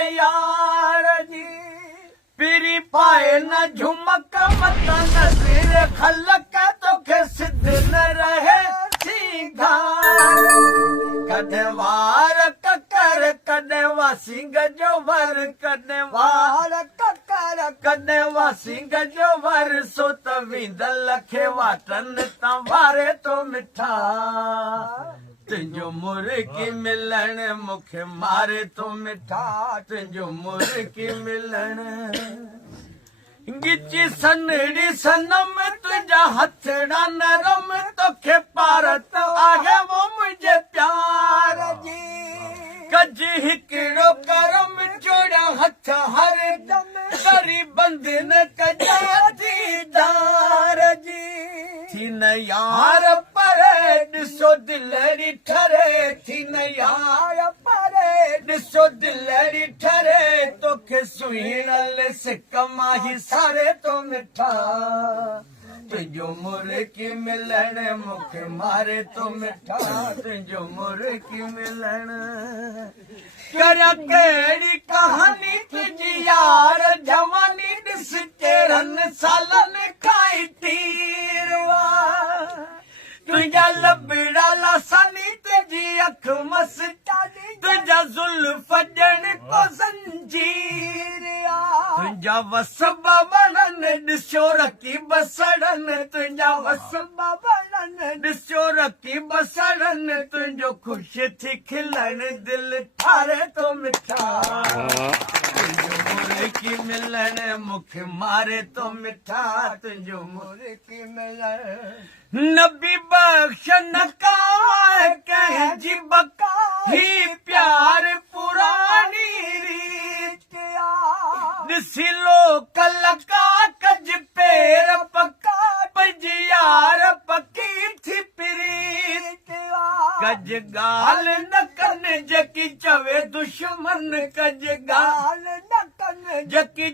यार जी पीरी पाए न झुमक मत नज़ीर खलक तोखे सिद्ध न रहे सिंगार कॾहिं वार ककर कॾहिं वासिंग जो वर कॾहिं वार ककर कॾहिं वासिंग जो वर सो त वींदल खे वाटनि तां वारे तो मिठा तुंहिंजो मुर्गी मिलण मूंखे मारे तो मिठा तुंहिंजो मुर्गी मिलण गिची सनड़ी सनम तुझा हथड़ा नरम तोखे पारत आहे वो मुझे प्यार जी कज हिकिड़ो करम जोड़ा हथ हर दम करी बंधन कजा दीदार जी थी न यार परे ॾिसो दिलड़ी ठरे थी न यार परे ॾिसो दिलड़ी ठरे तोखे सुहिणल सिक माही सारे तो मिठा तुंहिंजो मुर्गी मिलण मूंखे मारे तो मिठा तुंहिंजो मुर्गी मिलण कर कहिड़ी कहानी तुंहिंजी यार जवानी ॾिस केरनि सालनि खाई तीरवा तुझा लबड़ा लासानी तुझी अख मस्तानी तुझा जुल्फ ॼण को ज़ंजीरिया तुझा वसब वणन ॾिसो रखी बसड़न तुझा वसब वणन ॾिसो रखी बसड़न तुंहिंजो ख़ुशि थी खिलण दिल ठारे तो मिठा तुंहिंजो मुर्गी मिलण मूंखे मारे तो मिठा तुंहिंजो मुर्गी मिलण नबी बख्श न काए कंहिंजी बका ही प्यार पुरानी रीत ॾिसी लो कलका कज पेर पका पंहिंज यार पकी थी प्रीत कज ॻाल्हि न कनि जेकी चवे दुश्मन कज ॻाल्हि न कनि जेकी